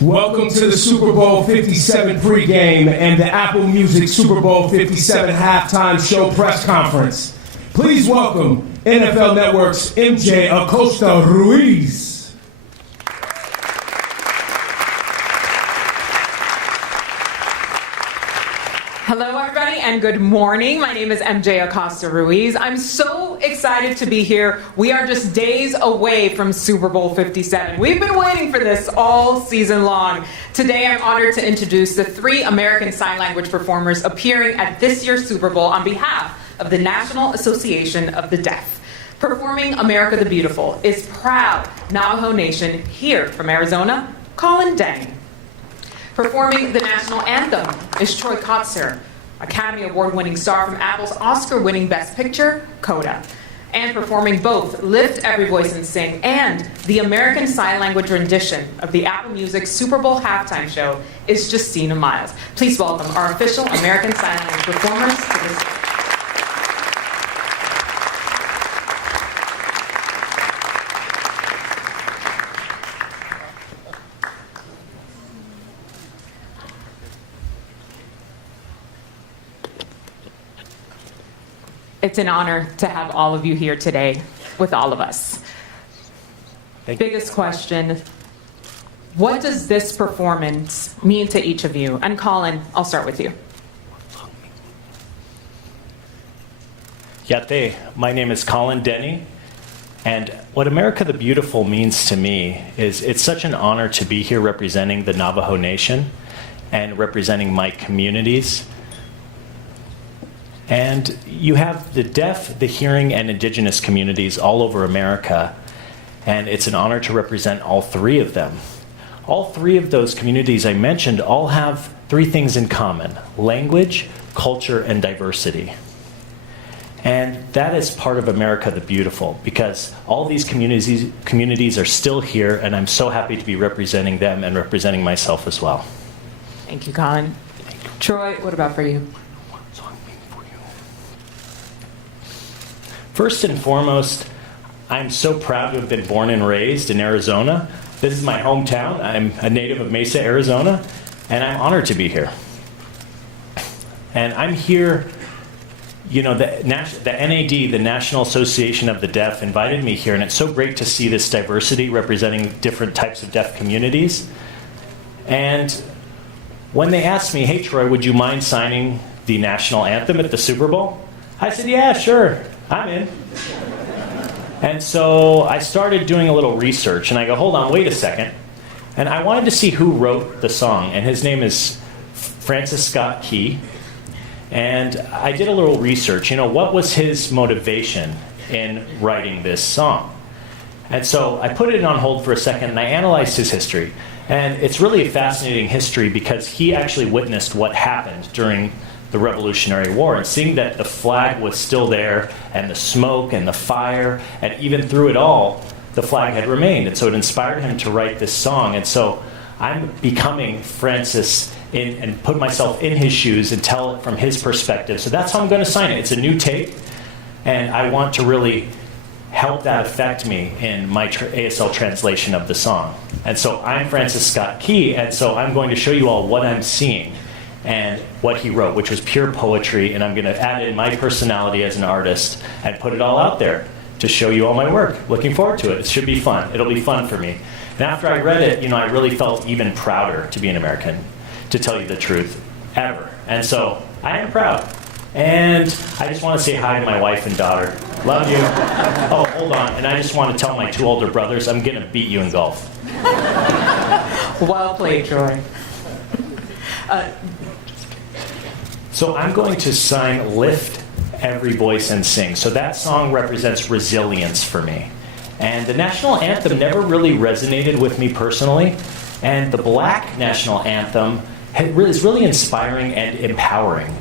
Welcome to the Super Bowl 57 pregame and the Apple Music Super Bowl 57 halftime show press conference. Please welcome NFL Network's MJ Acosta Ruiz. Hello, everybody, and good morning. My name is MJ Acosta Ruiz. I'm so excited to be here. We are just days away from Super Bowl 57. We've been waiting for this all season long. Today, I'm honored to introduce the 3 American Sign Language performers appearing at this year's Super Bowl on behalf of the National Association of the Deaf. Performing America the Beautiful is proud Navajo Nation here from Arizona, Colin Denny. Performing the national anthem is Troy Kotzer, Academy Award-winning star from Apple's Oscar-winning Best Picture, Coda. And performing both Lift Every Voice and Sing and the American Sign Language rendition of the Apple Music Super Bowl halftime show is Justina Miles. Please welcome our official American Sign Language performers to this stage. It's an honor to have all of you here today with all of us. Biggest question, what does this performance mean to each of you? And Colin, I'll start with you. Yate, my name is Colin Denny, and what America the Beautiful means to me is it's such an honor to be here representing the Navajo Nation and representing my communities. And you have the deaf, the hearing, and indigenous communities all over America, and it's an honor to represent all 3 of them. All 3 of those communities I mentioned all have 3 things in common: language, culture, and diversity. And that is part of America the Beautiful, because all these communities are still here, and I'm so happy to be representing them and representing myself as well. Thank you, Colin. Troy, what about for you? First and foremost, I'm so proud to have been born and raised in Arizona. This is my hometown. I'm a native of Mesa, Arizona, and I'm honored to be here. And I'm here, you know, the NAD, the National Association of the Deaf, invited me here, and it's so great to see this diversity representing different types of deaf communities. And when they asked me, hey, Troy, would you mind signing the national anthem at the Super Bowl? I said, yeah, sure, I'm in. And so I started doing a little research, and I go, hold on, wait a second. And I wanted to see who wrote the song, and his name is Francis Scott Key. And I did a little research, what was his motivation in writing this song? And so I put it on hold for a second, and I analyzed his history. And it's really a fascinating history because he actually witnessed what happened during the Revolutionary War, and seeing that the flag was still there, and the smoke and the fire, and even through it all, the flag had remained. And so it inspired him to write this song. And so I'm becoming Francis and put myself in his shoes and tell it from his perspective. So that's how I'm going to sign it. It's a new tape, and I want to really help that affect me in my ASL translation of the song. And so I'm Francis Scott Key, and so I'm going to show you all what I'm seeing and what he wrote, which was pure poetry, and I'm going to add in my personality as an artist and put it all out there to show you all my work. Looking forward to it. It should be fun. It'll be fun for me. And after I read it, I really felt even prouder to be an American, to tell you the truth, ever. And so I am proud. And I just want to say hi to my wife and daughter. Love you. Oh, hold on. And I just want to tell my 2 older brothers, I'm going to beat you in golf. Well played, Troy. So I'm going to sign Lift Every Voice and Sing. So that song represents resilience for me. And the national anthem never really resonated with me personally. And the Black national anthem is really inspiring and empowering.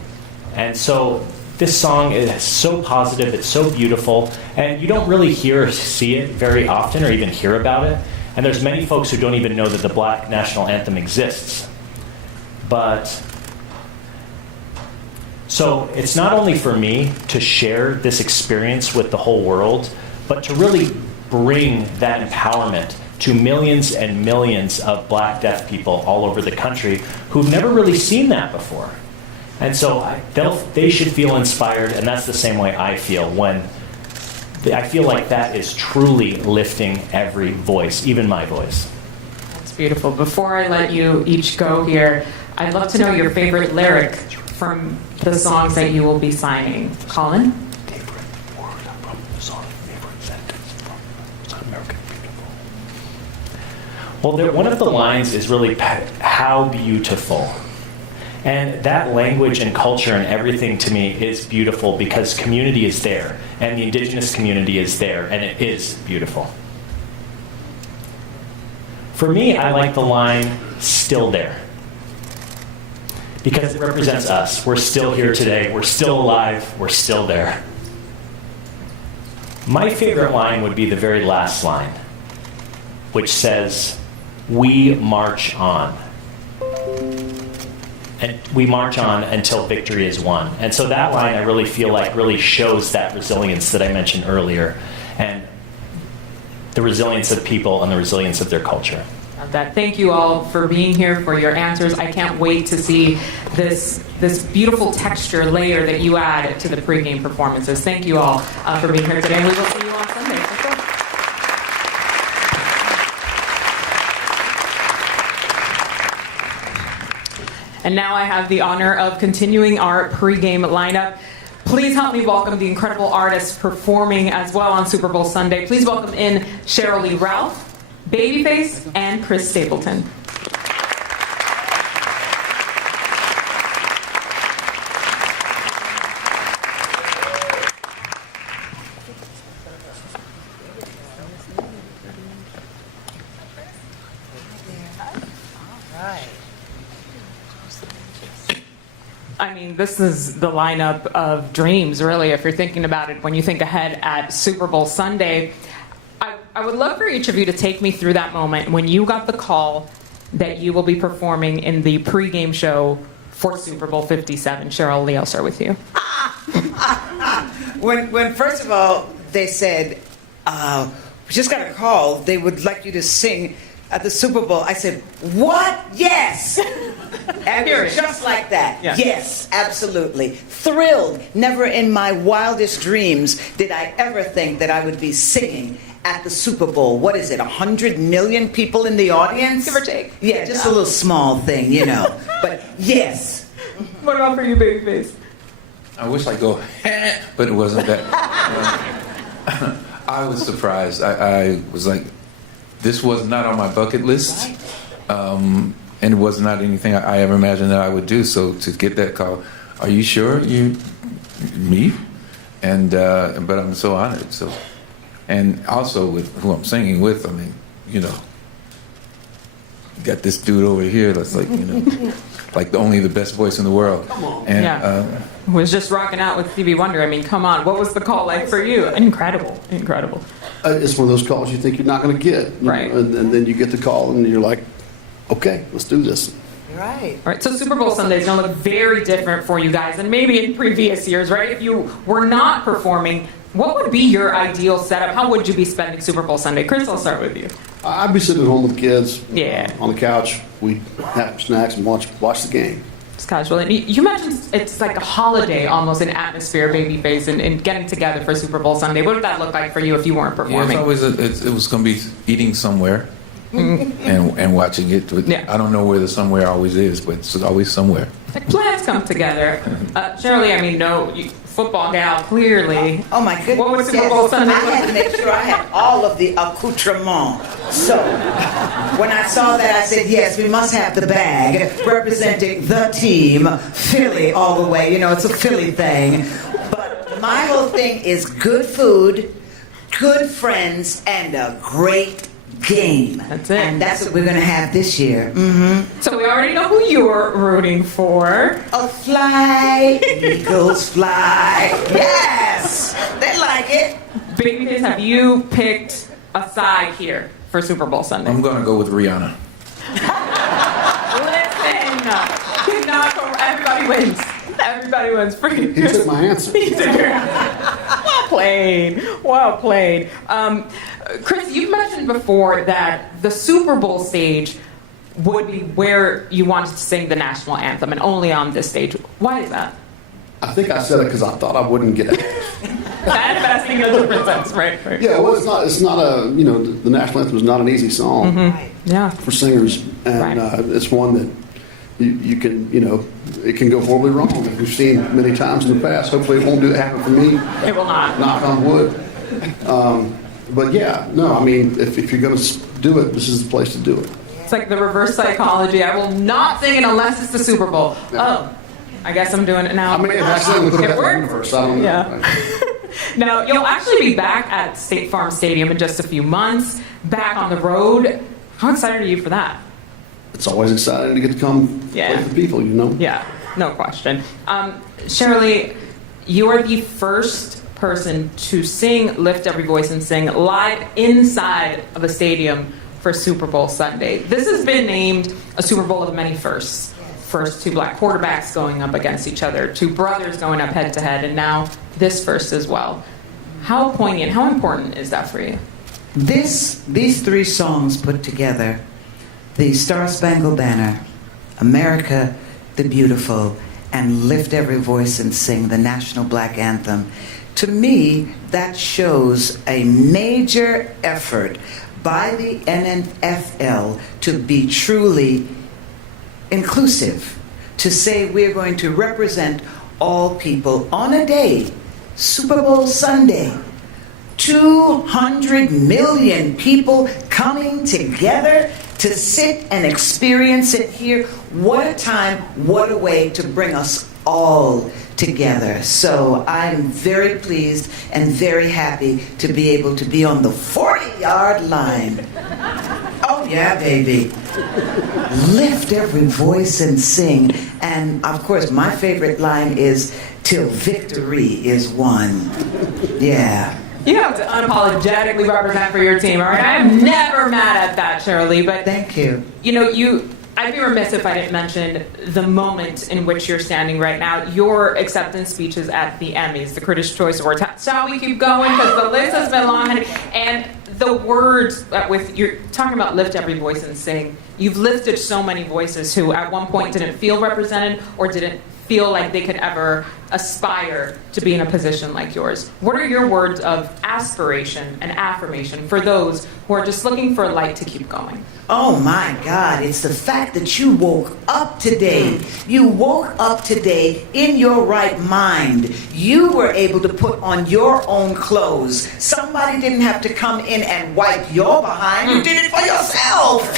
And so this song is so positive, it's so beautiful, and you don't really hear or see it very often or even hear about it. And there's many folks who don't even know that the Black national anthem exists. So it's not only for me to share this experience with the whole world, but to really bring that empowerment to millions and millions of Black deaf people all over the country who've never really seen that before. And so they should feel inspired, and that's the same way I feel when I feel like that is truly lifting every voice, even my voice. That's beautiful. Before I let you each go here, I'd love to know your favorite lyric from the songs that you will be signing. Colin? Favorite word from the song, favorite sentence from It's American Beautiful. Well, one of the lines is really, how beautiful. And that language and culture and everything to me is beautiful because community is there, and the indigenous community is there, and it is beautiful. For me, I like the line, still there. Because it represents us. We're still here today. We're still alive. We're still there. My favorite line would be the very last line, which says, we march on. And we march on until victory is won. And so that line, I really feel like, really shows that resilience that I mentioned earlier, and the resilience of people and the resilience of their culture. Thank you all for being here, for your answers. I can't wait to see this beautiful texture layer that you add to the pregame performances. Thank you all for being here today. We will see you on Sunday. And now I have the honor of continuing our pregame lineup. Please help me welcome the incredible artists performing as well on Super Bowl Sunday. Please welcome in Cheryl Lee Ralph, Babyface, and Chris Stapleton. I mean, this is the lineup of dreams, really, if you're thinking about it, when you think ahead at Super Bowl Sunday. I would love for each of you to take me through that moment when you got the call that you will be performing in the pregame show for Super Bowl 57. Cheryl Lee, I'll start with you. When first of all, they said, we just got a call, they would like you to sing at the Super Bowl. I said, what? Yes! And it was just like that. Yeah. Yes, absolutely. Thrilled. Never in my wildest dreams did I ever think that I would be singing at the Super Bowl. What is it, 100 million people in the audience? Give or take. Yeah, just a little small thing, But yes. What about for you, Babyface? I wish I go, but it wasn't that. I was surprised. I was like, this was not on my bucket list, and it was not anything I ever imagined that I would do. So to get that call, are you sure me? And but I'm so honored. So, and also with who I'm singing with, I mean, you know, got this dude over here that's like, you know, like only the best voice in the world. Come on. And Was just rocking out with Stevie Wonder. I mean, come on. What was the call like for you? Incredible. It's one of those calls you think you're not going to get. Right. And then you get the call and you're like, okay, let's do this. Right. All right, so Super Bowl Sunday is going to look very different for you guys than maybe in previous years, right? If you were not performing, what would be your ideal setup? How would you be spending Super Bowl Sunday? Chris, I'll start with you. I'd be sitting at home with the kids. Yeah. On the couch. We'd have snacks and watch the game. It's casual. And you mentioned it's like a holiday, almost an atmosphere, Babyface, and getting together for Super Bowl Sunday. What would that look like for you if you weren't yeah, performing? it was going to be eating somewhere and watching it. Yeah. I don't know where the somewhere always is, but it's always somewhere. Like plans come together. Shirley, I mean, football gal, clearly. Oh my goodness. What was Super Bowl Sunday? I had to make sure I had all of the accoutrement. So when I saw that, I said, yes, we must have the bag representing the team, Philly all the way. You know, it's a Philly thing. But my whole thing is good food, good friends, and a great game. That's it. And that's what we're going to have this year. Mm-hmm. So we already know who you're rooting for. Oh, fly, eagles fly. Yes! They like it. Babyface, have you picked a side here for Super Bowl Sunday? I'm going to go with Rihanna. Listen, everybody wins. Everybody wins. He took my answer. Well played. Chris, you mentioned before that the Super Bowl stage would be where you wanted to sing the national anthem, and only on this stage. Why is that? I think I said it because I thought I wouldn't get it. Manifesting in a different sense, right? Yeah, well, it's not the national anthem is not an easy song Yeah. for singers, and it's one that you can, it can go horribly wrong. As we've seen many times in the past. Hopefully it won't happen for me. It will not. Knock on wood. But yeah, no, I mean, if you're going to do it, this is the place to do it. It's like the reverse psychology. I will not sing it unless it's the Super Bowl. Oh, I guess I'm doing it now. I mean, if I sing with It that works. universe, I don't know. Yeah. Now, you'll actually be back at State Farm Stadium in just a few months, back on the road. How excited are you for that? It's always exciting to get to come play for people, Yeah, no question. Shirley, you are the first person to sing Lift Every Voice and Sing live inside of a stadium for Super Bowl Sunday. This has been named a Super Bowl of many firsts. First, two black quarterbacks going up against each other, two brothers going up head to head, and now this first as well. How poignant, how important is that for you? These three songs put together, the Star Spangled Banner, America the Beautiful, and Lift Every Voice and Sing, the national black anthem. To me, that shows a major effort by the NFL to be truly inclusive, to say we're going to represent all people on a day, Super Bowl Sunday. 200 million people coming together to sit and experience it here. What a time, what a way to bring us all together. So I'm very pleased and very happy to be able to be on the 40-yard line. Oh yeah, baby. Lift every voice and sing. And of course, my favorite line is, till victory is won. Yeah. You have to unapologetically represent for your team, all right? I'm never mad at that, Shirley, but Thank you. I'd be remiss if I didn't mention the moment in which you're standing right now. Your acceptance speeches at the Emmys, the Critics' Choice Awards. Shall we keep going? Because the list has been long. And the words you're talking about lift every voice and sing. You've lifted so many voices who at one point didn't feel represented or didn't feel like they could ever aspire to be in a position like yours. What are your words of aspiration and affirmation for those who are just looking for a light to keep going? Oh my God, it's the fact that you woke up today. You woke up today in your right mind. You were able to put on your own clothes. Somebody didn't have to come in and wipe your behind. You did it for yourself.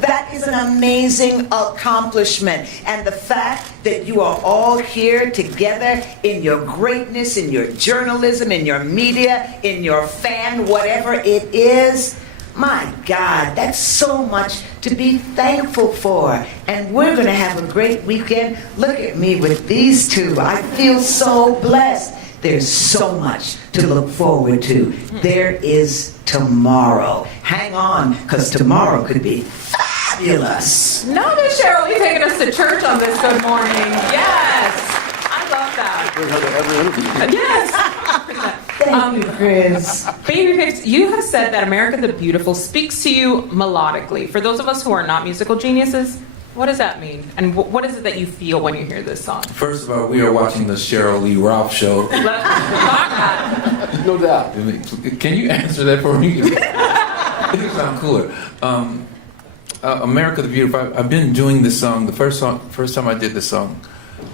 That is an amazing accomplishment. And the fact that you are all here together in your greatness, in your journalism, in your media, in your fan, whatever it is, my God, that's so much to be thankful for. And we're going to have a great weekend. Look at me with these two. I feel so blessed. There's so much to look forward to. There is tomorrow. Hang on, because tomorrow could be fabulous. No, Miss Cheryl, you're taking us to church on this Good Morning. Yes. I love that. Yes. Thank you, Chris. Babyface, you have said that America the Beautiful speaks to you melodically. For those of us who are not musical geniuses, what does that mean? And what is it that you feel when you hear this song? First of all, we are watching the Cheryl Lee Ralph show. No doubt. Can you answer that for me? It sounds cooler. America the Beautiful. I've been doing this song. The first time I did this song,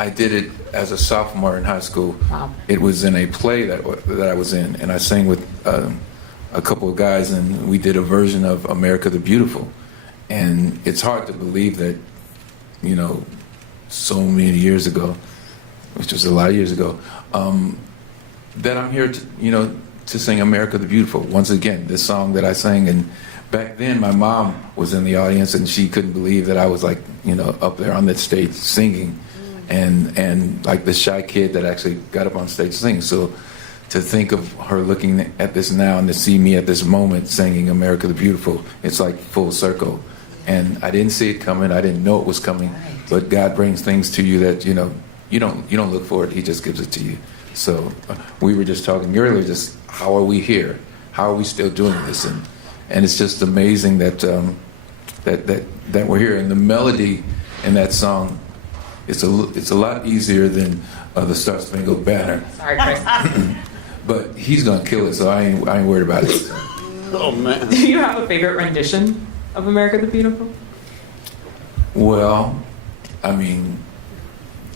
I did it as a sophomore in high school. Wow. It was in a play that I was in, and I sang with a couple of guys, and we did a version of America the Beautiful. And it's hard to believe that, you know, so many years ago, which was a lot of years ago, that I'm here to sing America the Beautiful. Once again, this song that I sang, and back then my mom was in the audience and she couldn't believe that I was like, up there on that stage singing, and like the shy kid that actually got up on stage singing. So to think of her looking at this now and to see me at this moment singing America the Beautiful, it's like full circle. And I didn't see it coming. I didn't know it was coming. But God brings things to you that, you don't look for it. He just gives it to you. So we were just talking earlier, just how are we here? How are we still doing this? And it's just amazing that that we're here. And the melody in that song, it's a lot easier than the Star Spangled Banner. Sorry, Chris. But he's gonna kill it, so I ain't worried about it. Oh, man. Do you have a favorite rendition of America the Beautiful? Well, I mean,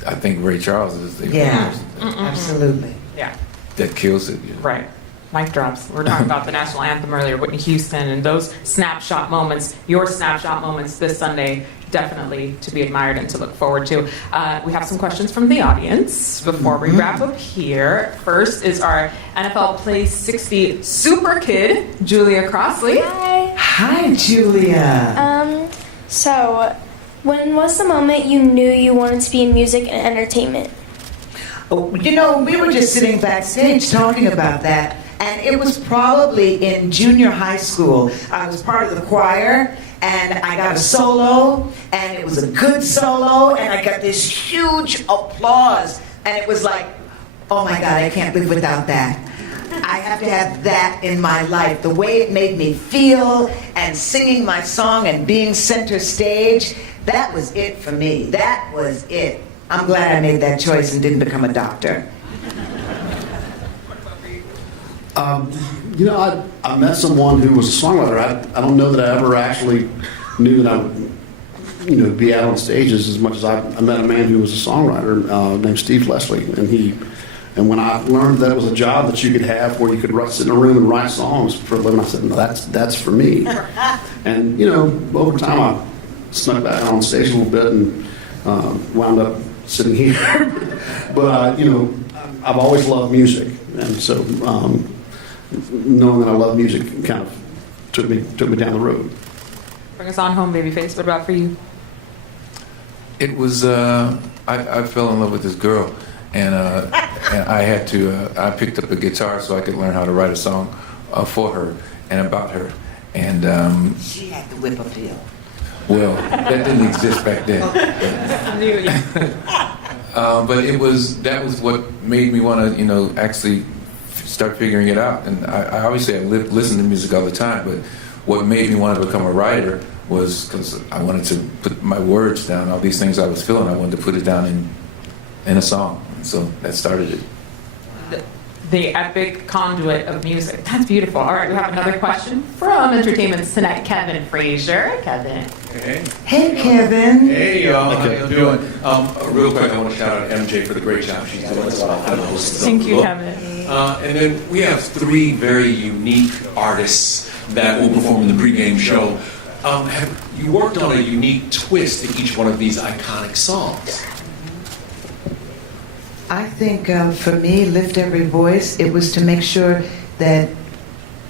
I think Ray Charles is the person Absolutely. Yeah. that kills it. Right. Mic drops. We were talking about the national anthem earlier, Whitney Houston, and those snapshot moments, your snapshot moments this Sunday, definitely to be admired and to look forward to. We have some questions from the audience before we wrap up here. First is our NFL Play 60 super kid, Julia Crossley. Hi. Hi, Julia. So, when was the moment you knew you wanted to be in music and entertainment? Oh, we were just sitting backstage talking about that, and it was probably in junior high school. I was part of the choir, and I got a solo, and it was a good solo, and I got this huge applause, and it was like, oh my God, I can't live without that. I have to have that in my life. The way it made me feel, and singing my song and being center stage, that was it for me. That was it. I'm glad I made that choice and didn't become a doctor. I met someone who was a songwriter. I don't know that I ever actually knew that I would, be out on stages as much as I met a man who was a songwriter named Steve Leslie, and when I learned that it was a job that you could have where you could sit in a room and write songs for a living, I said, no, that's for me. And over time I snuck back on stage a little bit and wound up sitting here. But I've always loved music, and so knowing that I love music kind of took me down the road. Bring us on home, Babyface. What about for you? It was I fell in love with this girl, and I had to I picked up a guitar so I could learn how to write a song for her and about her, and She had the whip appeal. well, that didn't exist back then. But that was what made me want to actually start figuring it out. And I obviously listened to music all the time, but what made me want to become a writer was because I wanted to put my words down, all these things I was feeling, I wanted to put it down in a song. So that started it. The epic conduit of music. That's beautiful. All right, we have another question from Entertainment Tonight, Kevin Frazier. Kevin. Hey, Kevin. Hey, y'all. How you doing? Real quick, I want to shout out MJ for the great job she's doing. Thank you, Kevin. And then we have 3 very unique artists that will perform in the pregame show. You worked on a unique twist to each one of these iconic songs. I think for me, Lift Every Voice, it was to make sure that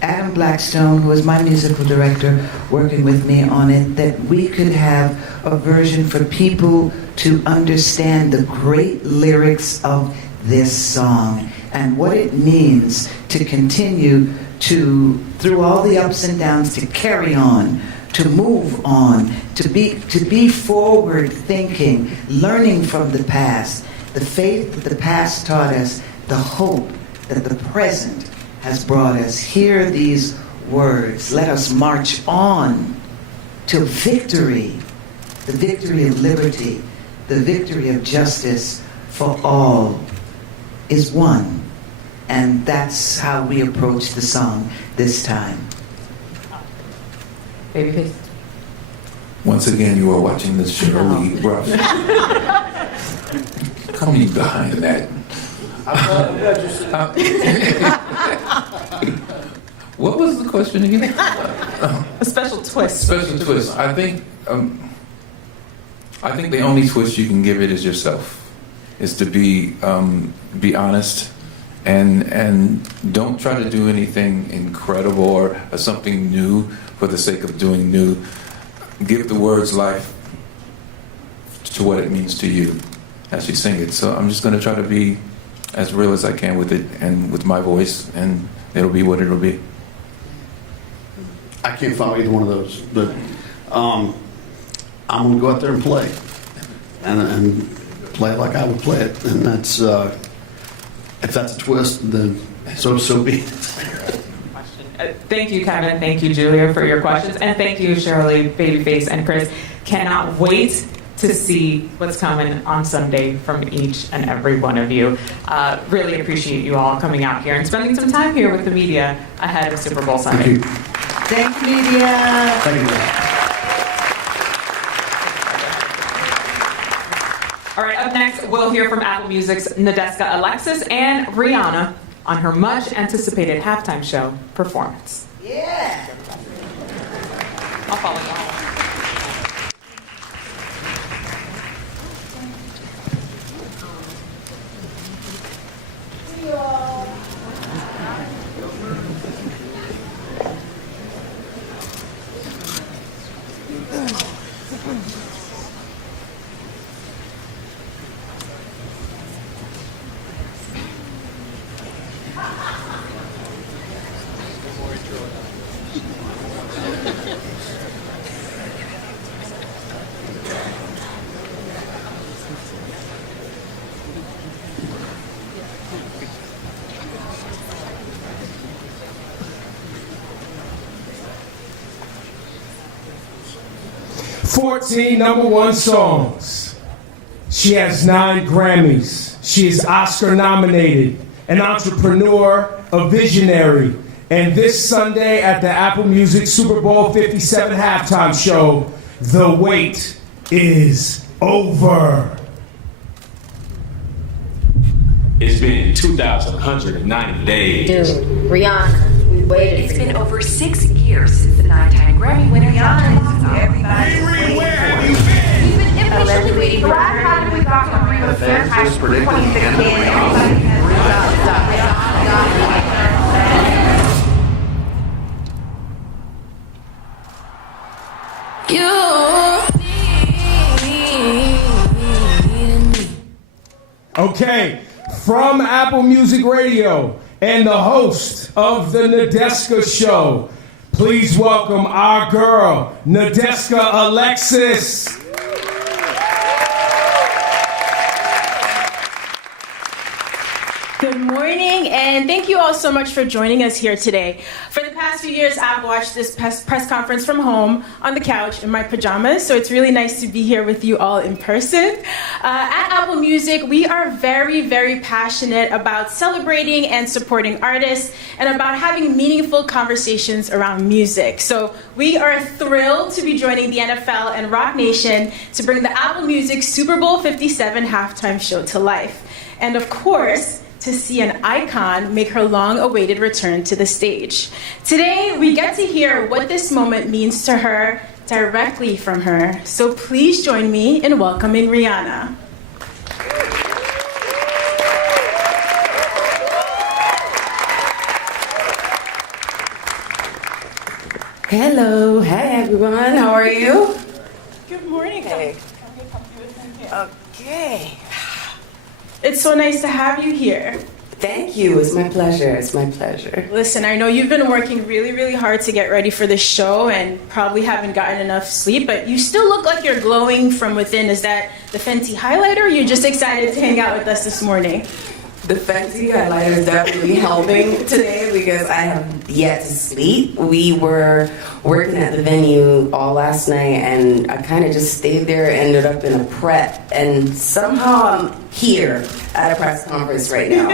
Adam Blackstone, who was my musical director, working with me on it, that we could have a version for people to understand the great lyrics of this song and what it means to continue to, through all the ups and downs, to carry on, to move on, to be forward thinking, learning from the past. The faith that the past taught us, the hope that the present has brought us. Hear these words. Let us march on to victory, the victory of liberty, the victory of justice for all is won. And that's how we approach the song this time. Babyface. Once again, you are watching the Shirley Ruff. Coming behind that. What was the question again? A special twist. Special twist. I think the only twist you can give it is yourself. Is to be honest, and don't try to do anything incredible or something new for the sake of doing new. Give the words life to what it means to you as you sing it. So I'm just going to try to be as real as I can with it and with my voice, and it'll be what it'll be. I can't follow either one of those, but I'm going to go out there and play, and play it like I would play it, and that's if that's a twist, then so be it. Thank you, Kevin. Thank you, Julia, for your questions. And thank you, Shirley, Babyface, and Chris. Cannot wait to see what's coming on Sunday from each and every one of you. Really appreciate you all coming out here and spending some time here with the media ahead of Super Bowl Sunday. Thank you. Thanks, media. Thank you. All right, up next, we'll hear from Apple Music's Nadeska Alexis and Rihanna on her much-anticipated halftime show performance. Yeah. I'll follow you. #14 #1 songs. She has 9 Grammys. She is Oscar nominated, an entrepreneur, a visionary. And this Sunday at the Apple Music Super Bowl 57 halftime show, the wait is over. It's been 2,190 days. Dude, Rihanna, we waited. It's been over 6 years since the 9-time Grammy winner Rihanna. Everybody's waiting for it. We've been impatiently waiting for her. How did we got to bring the fair time for 2016? Okay, from Apple Music Radio and the host of the Nadeska Show, please welcome our girl, Nadeska Alexis. Good morning. morning, and thank you all so much for joining us here today. For the past few years, I've watched this press conference from home on the couch in my pajamas, so it's really nice to be here with you all in person. At Apple Music, we are very, very passionate about celebrating and supporting artists and about having meaningful conversations around music. So we are thrilled to be joining the NFL and Rock Nation to bring the Apple Music Super Bowl LVII halftime show to life. And of course, to see an icon make her long-awaited return to the stage. Today, we get to hear what this moment means to her directly from her. So please join me in welcoming Rihanna. Hello, hey everyone, how are you? Good morning. Hey. Okay. It's so nice to have you here. Thank you. It's my pleasure. It's my pleasure. Listen, I know you've been working really, really hard to get ready for this show and probably haven't gotten enough sleep, but you still look like you're glowing from within. Is that the Fenty highlighter, or you're just excited to hang out with us this morning? The Fenty highlighter is definitely helping today because I have yet to sleep. We were working at the venue all last night, and I kind of just stayed there, ended up in a prep, and somehow I'm here at a press conference right now.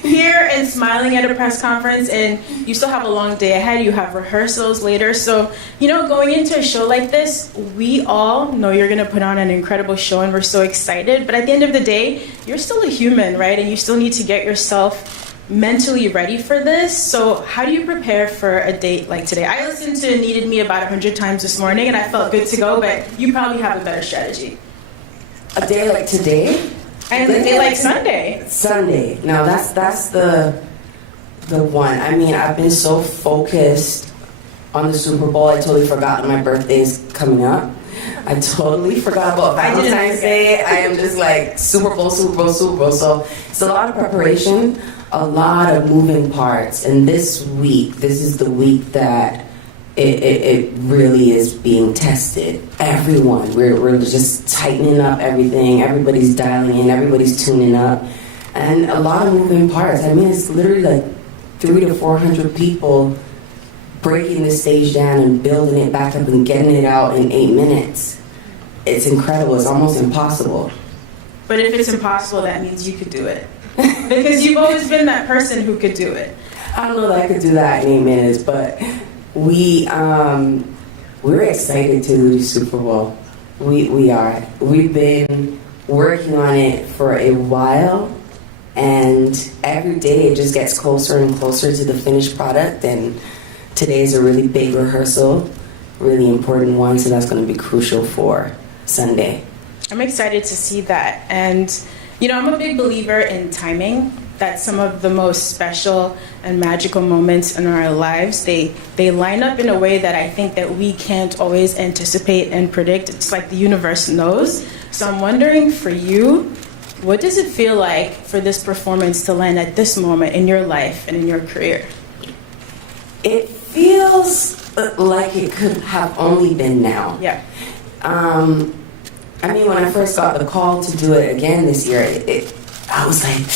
Here and smiling at a press conference, and you still have a long day ahead. You have rehearsals later. So, going into a show like this, we all know you're going to put on an incredible show, and we're so excited. But at the end of the day, you're still a human, right? And you still need to get yourself mentally ready for this. So how do you prepare for a date like today? I listened to Needed Me about 100 times this morning, and I felt good to go, but you probably have a better strategy. A day like today? And a day like Sunday. Sunday. Now that's the one. I mean, I've been so focused on the Super Bowl, I totally forgot my birthday's coming up. I totally forgot about Valentine's Day. I am just like Super Bowl, Super Bowl, Super Bowl. So it's a lot of preparation, a lot of moving parts. And this is the week that it really is being tested. Everyone, we're just tightening up everything. Everybody's dialing in, everybody's tuning up. And a lot of moving parts. I mean, it's literally like 300 to 400 people breaking the stage down and building it back up and getting it out in 8 minutes. It's incredible. It's almost impossible. But if it's impossible, that means you could do it. Because you've always been that person who could do it. I don't know that I could do that in 8 minutes, but we're excited to do the Super Bowl. We are. We've been working on it for a while, and every day it just gets closer and closer to the finished product. And today's a really big rehearsal, really important one, so that's going to be crucial for Sunday. I'm excited to see that. And, I'm a big believer in timing, that some of the most special and magical moments in our lives, they line up in a way that I think that we can't always anticipate and predict. It's like the universe knows. So I'm wondering for you, what does it feel like for this performance to land at this moment in your life and in your career? It feels like it could have only been now. Yeah. I mean, when I first got the call to do it again this year, I was like,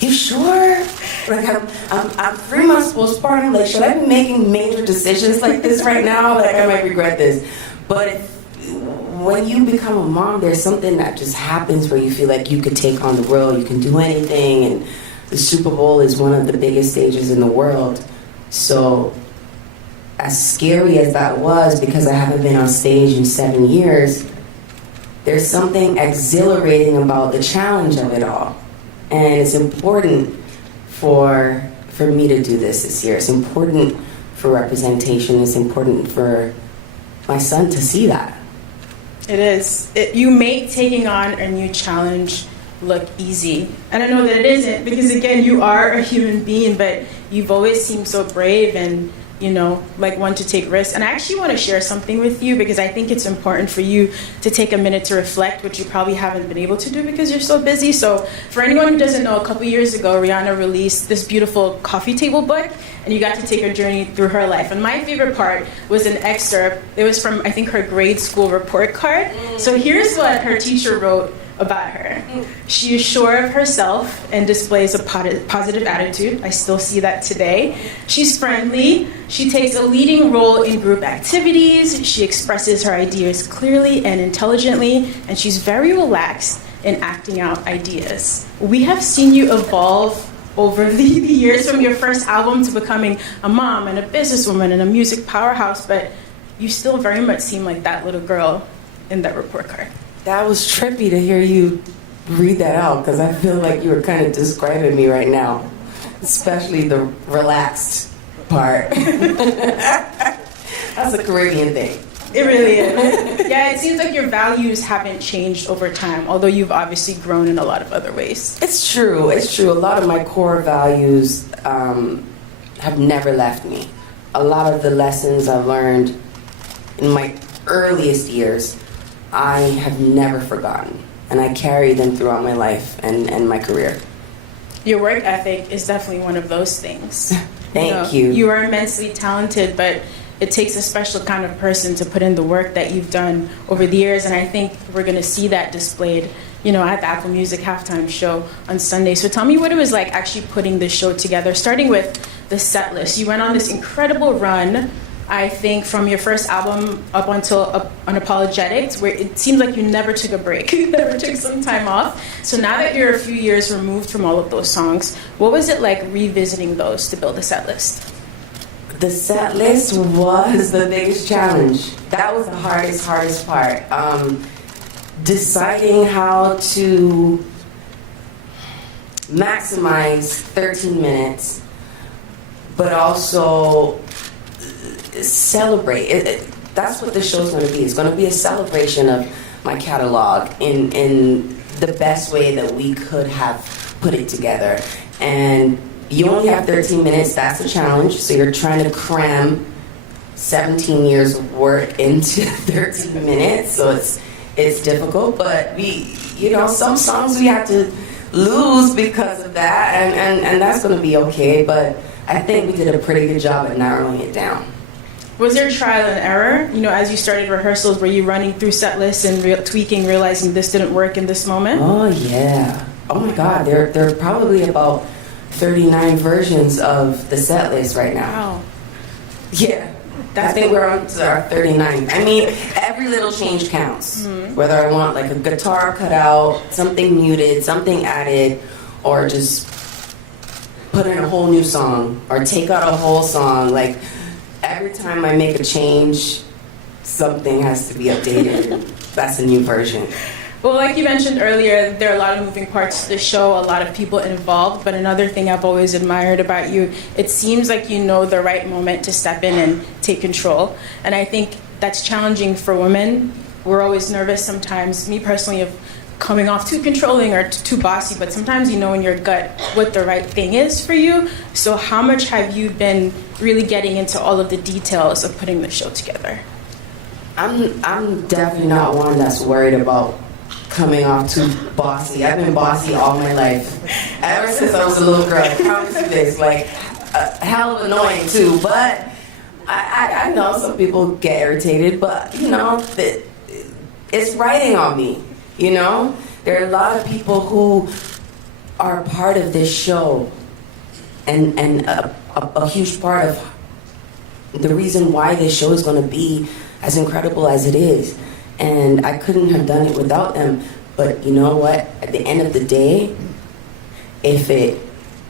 you sure? Like, I'm 3 months postpartum. Like, should I be making major decisions like this right now? Like, I might regret this. But when you become a mom, there's something that just happens where you feel like you could take on the world, you can do anything, and the Super Bowl is one of the biggest stages in the world. So as scary as that was, because I haven't been on stage in 7 years, there's something exhilarating about the challenge of it all. And it's important for me to do this year. It's important for representation. It's important for my son to see that. It is. You make taking on a new challenge look easy. And I know that it isn't, because again, you are a human being, but you've always seemed so brave and, like one to take risks. And I actually want to share something with you, because I think it's important for you to take a minute to reflect, which you probably haven't been able to do because you're so busy. So for anyone who doesn't know, a couple years ago, Rihanna released this beautiful coffee table book, and you got to take a journey through her life. And my favorite part was an excerpt. It was from, I think, her grade school report card. So here's what her teacher wrote about her. She is sure of herself and displays a positive attitude. I still see that today. She's friendly. She takes a leading role in group activities. She expresses her ideas clearly and intelligently, and she's very relaxed in acting out ideas. We have seen you evolve over the years, from your first album to becoming a mom and a businesswoman and a music powerhouse, but you still very much seem like that little girl in that report card. That was trippy to hear you read that out, because I feel like you were kind of describing me right now, especially the relaxed part. That's a Caribbean thing. It really is. Yeah, it seems like your values haven't changed over time, although you've obviously grown in a lot of other ways. It's true. It's true. A lot of my core values have never left me. A lot of the lessons I've learned in my earliest years, I have never forgotten. And I carry them throughout my life and my career. Your work ethic is definitely one of those things. Thank you. You are immensely talented, but it takes a special kind of person to put in the work that you've done over the years, and I think we're going to see that displayed, at the Apple Music halftime show on Sunday. So tell me what it was like actually putting this show together, starting with the set list. You went on this incredible run, I think, from your first album up until Unapologetics, where it seems like you never took a break, you never took some time off. So now that you're a few years removed from all of those songs, what was it like revisiting those to build a set list? The set list was the biggest challenge. That was the hardest part. Deciding how to maximize 13 minutes, but also celebrate. That's what the show's going to be. It's going to be a celebration of my catalog in the best way that we could have put it together. And you only have 13 minutes, that's a challenge. So you're trying to cram 17 years of work into 13 minutes. So it's difficult, but some songs we have to lose because of that, and that's going to be okay. But I think we did a pretty good job at narrowing it down. Was there trial and error? As you started rehearsals, were you running through set lists and tweaking, realizing this didn't work in this moment? Oh, yeah. Oh, my God. There are probably about 39 versions of the set list right now. Wow. Yeah. I think we're on to our 39. I mean, every little change counts. Mm-hmm. Whether I want like a guitar cut out, something muted, something added, or just put in a whole new song, or take out a whole song. Like, every time I make a change, something has to be updated. That's a new version. Well, like you mentioned earlier, there are a lot of moving parts to the show, a lot of people involved, but another thing I've always admired about you, it seems like you know the right moment to step in and take control. And I think that's challenging for women. We're always nervous sometimes, me personally, of coming off too controlling or too bossy, but sometimes you know in your gut what the right thing is for you. So how much have you been really getting into all of the details of putting the show together? I'm definitely not one that's worried about coming off too bossy. I've been bossy all my life. Ever since I was a little girl, I promise you this. Like, hell of annoying too, but I know some people get irritated, but it's writing on me. There are a lot of people who are part of this show, and a huge part of the reason why this show is going to be as incredible as it is. And I couldn't have done it without them. But you know what? At the end of the day, if it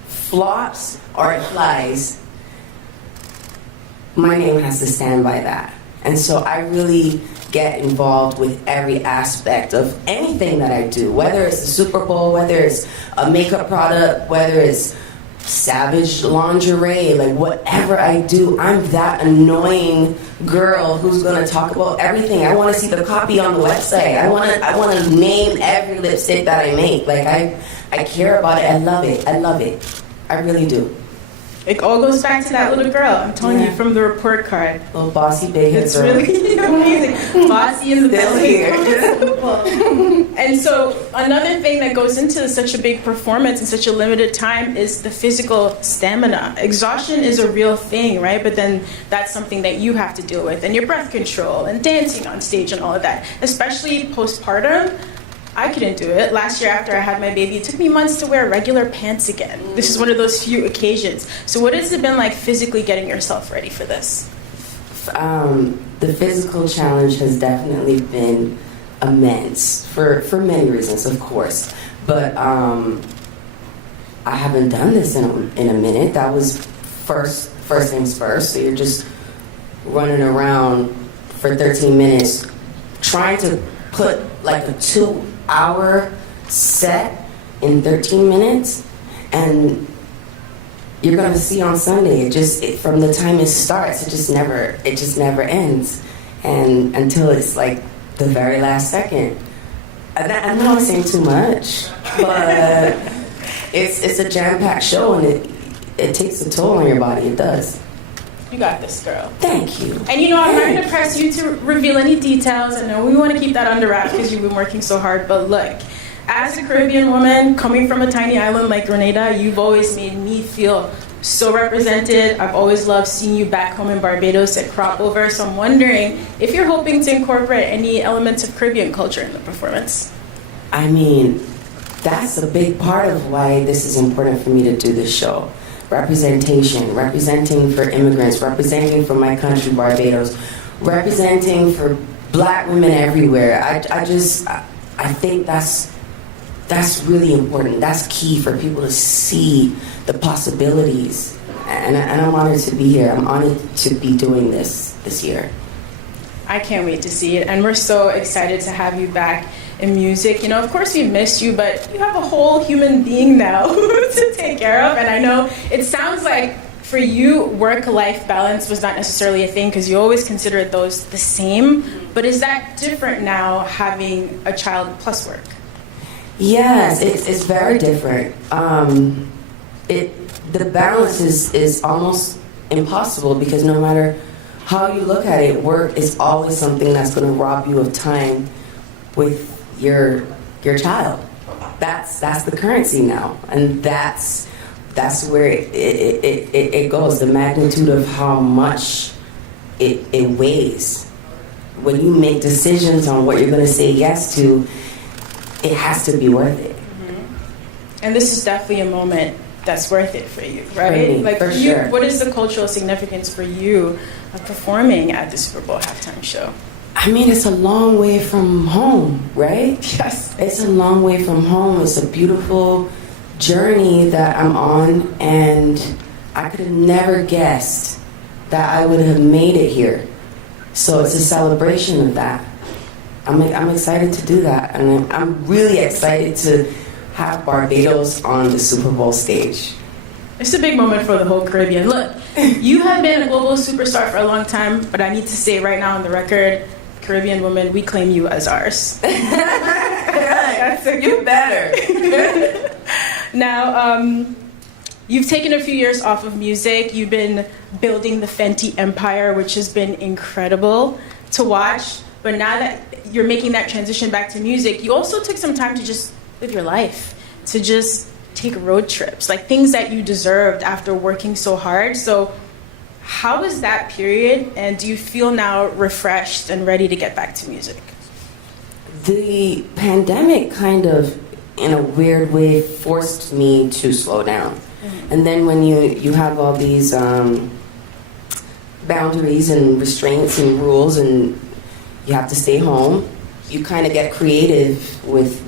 flops or it flies, my name has to stand by that. And so I really get involved with every aspect of anything that I do, whether it's the Super Bowl, whether it's a makeup product, whether it's Savage lingerie, like whatever I do, I'm that annoying girl who's gonna talk about everything. I want to see the copy on the website. I want to name every lipstick that I make. Like I care about it. I love it. I really do. It all goes back to that little girl. I'm telling you from the report card. Little bossy big head It's girl. really amazing. Bossy in the building. And so another thing that goes into such a big performance in such a limited time is the physical stamina. Exhaustion is a real thing, right? But then that's something that you have to deal with, and your breath control and dancing on stage and all of that. Especially postpartum, I couldn't do it. Last year after I had my baby, it took me months to wear regular pants again. This is one of those few occasions. So what has it been like physically getting yourself ready for this? The physical challenge has definitely been immense for many reasons, of course. But I haven't done this in a minute. That was first things first. So you're just running around for 13 minutes trying to put like a 2-hour set in 13 minutes, and you're gonna see on Sunday. From the time it starts, it just never ends, and until it's like the very last second. I know I'm saying too much, but it's a jam-packed show, and it takes a toll on your body. It does. You got this, girl. Thank you. And I'm not going to press you to reveal any details. I know we want to keep that under wraps because you've been working so hard. But look, as a Caribbean woman coming from a tiny island like Grenada, you've always made me feel so represented. I've always loved seeing you back home in Barbados at Crop Over. So I'm wondering if you're hoping to incorporate any elements of Caribbean culture in the performance. I mean, that's a big part of why this is important for me to do this show. Representing for immigrants, representing for my country, Barbados, representing for Black women everywhere. I think that's really important. That's key for people to see the possibilities. And I'm honored to be here. I'm honored to be doing this year. I can't wait to see it. And we're so excited to have you back in music. Of course we missed you, but you have a whole human being now to take care of. And I know it sounds like for you, work-life balance was not necessarily a thing because you always considered those the same. But is that different now, having a child plus work? Yes, it's very different. The balance is almost impossible because no matter how you look at it, work is always something that's going to rob you of time with your child. That's the currency now, and that's where it goes. The magnitude of how much it weighs. When you make decisions on what you're going to say yes to, it has to be worth it. Mm-hmm. And this is definitely a moment that's worth it for you, right? For sure. What is the cultural significance for you of performing at the Super Bowl halftime show? I mean, it's a long way from home, right? Yes. It's a long way from home. It's a beautiful journey that I'm on, and I could have never guessed that I would have made it here. So it's a celebration of that. I'm excited to do that, and I'm really excited to have Barbados on the Super Bowl stage. It's a big moment for the whole Caribbean. Look, you have been a global superstar for a long time, but I need to say right now on the record, Caribbean woman, we claim you as ours. You better. Now, you've taken a few years off of music. You've been building the Fenty empire, which has been incredible to watch. But now that you're making that transition back to music, you also took some time to just live your life, to just take road trips, like things that you deserved after working so hard. So how was that period, and do you feel now refreshed and ready to get back to music? The pandemic kind of, in a weird way, forced me to slow down. Mm-hmm. And then when you have all these boundaries and restraints and rules, and you have to stay home, you kind of get creative with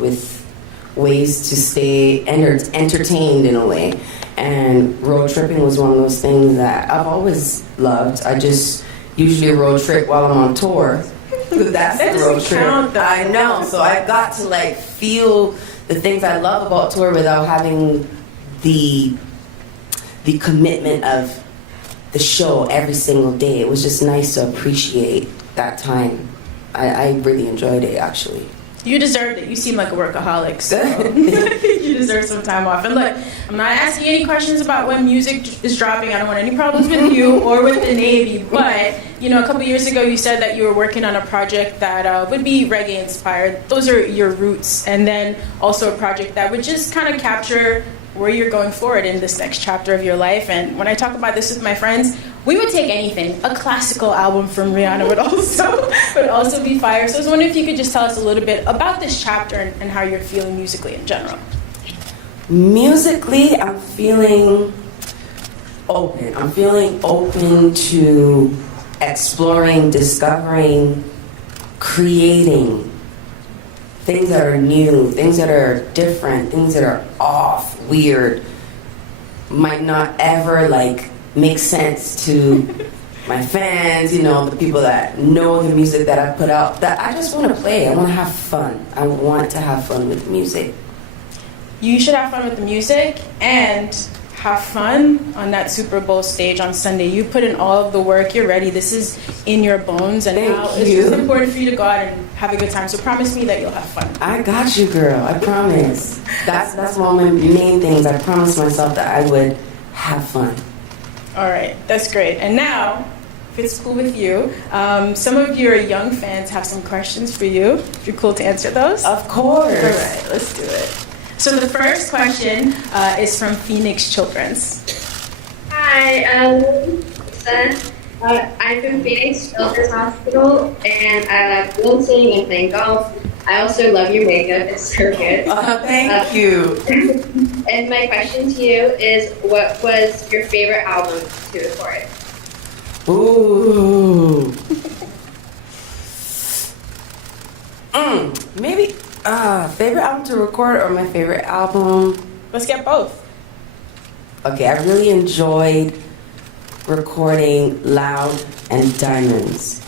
ways to stay entertained in a way. And road tripping was one of those things that I've always loved. I just usually road trip while I'm on tour. That's the road trip. I know. So I got to feel the things I love about tour without having the commitment of the show every single day. It was just nice to appreciate that time. I really enjoyed it, actually. You deserved it. You seem like a workaholic, so you deserve some time off. And look, I'm not asking any questions about when music is dropping. I don't want any problems with you or with the Navy. But, a couple years ago, you said that you were working on a project that would be reggae-inspired. Those are your roots. And then also a project that would just kind of capture where you're going forward in this next chapter of your life. And when I talk about this with my friends, we would take anything. A classical album from Rihanna would also be fire. So I was wondering if you could just tell us a little bit about this chapter and how you're feeling musically in general. Musically, I'm feeling open. I'm feeling open to exploring, discovering, creating things that are new, things that are different, things that are off, weird, might not ever like make sense to my fans, you know, the people that know the music that I put out, that I just want to play. I want to have fun. I want to have fun with music. You should have fun with the music and have fun on that Super Bowl stage on Sunday. You put in all of the work. You're ready. This is in your bones. And now it's just important for you to go out and have a good time. So promise me that you'll have fun. I got you, girl. I promise. That's one of my main things. I promised myself that I would have fun. All right. That's great. And now, if it's cool with you, some of your young fans have some questions for you. If you're cool to answer those. Of course. All right. Let's do it. So the first question is from Phoenix Children's. Hi, Lisa. I'm from Phoenix Children's Hospital, and I love dancing and playing golf. I also love your makeup. It's so good. Thank you. And my question to you is, what was your favorite album to record? Ooh. Maybe favorite album to record or my favorite album? Let's get both. Okay, I really enjoyed recording Loud and Diamonds.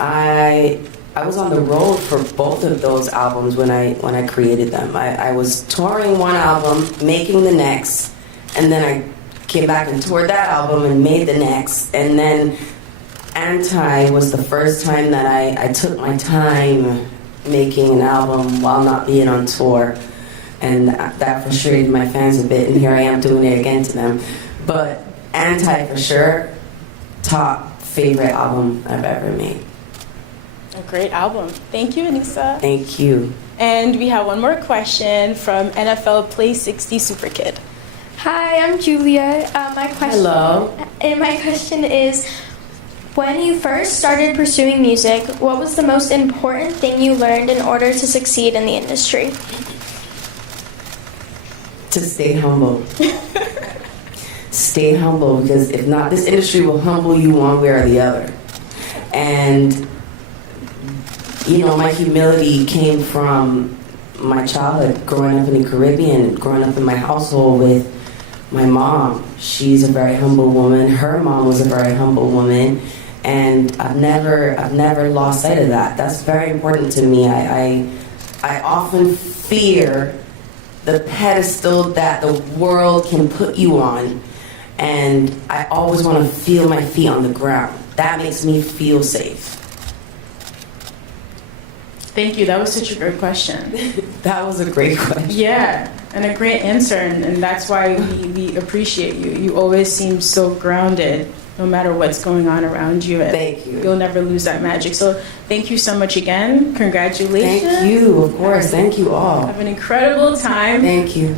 I was on the road for both of those albums when I created them. I was touring one album, making the next, and then I came back and toured that album and made the next. And then Anti was the first time that I took my time making an album while not being on tour. And that frustrated my fans a bit, and here I am doing it again to them. But Anti, for sure, top favorite album I've ever made. A great album. Thank you, Anissa. Thank you. And we have one more question from NFL Play 60 Super Kid. Hi, I'm Julia. Hello. And my question is, when you first started pursuing music, what was the most important thing you learned in order to succeed in the industry? To stay humble. Stay humble, because if not, this industry will humble you one way or the other. And, you know, my humility came from my childhood, growing up in the Caribbean, growing up in my household with my mom. She's a very humble woman. Her mom was a very humble woman. And I've never lost sight of that. That's very important to me. I often fear the pedestal that the world can put you on, and I always want to feel my feet on the ground. That makes me feel safe. Thank you. That was such a great question. That was a great question. Yeah, and a great answer, and that's why we appreciate you. You always seem so grounded, no matter what's going on around you. And thank you. You'll never lose that magic. So thank you so much again. Congratulations. Thank you, of course. Thank you all. Have an incredible time. Thank you.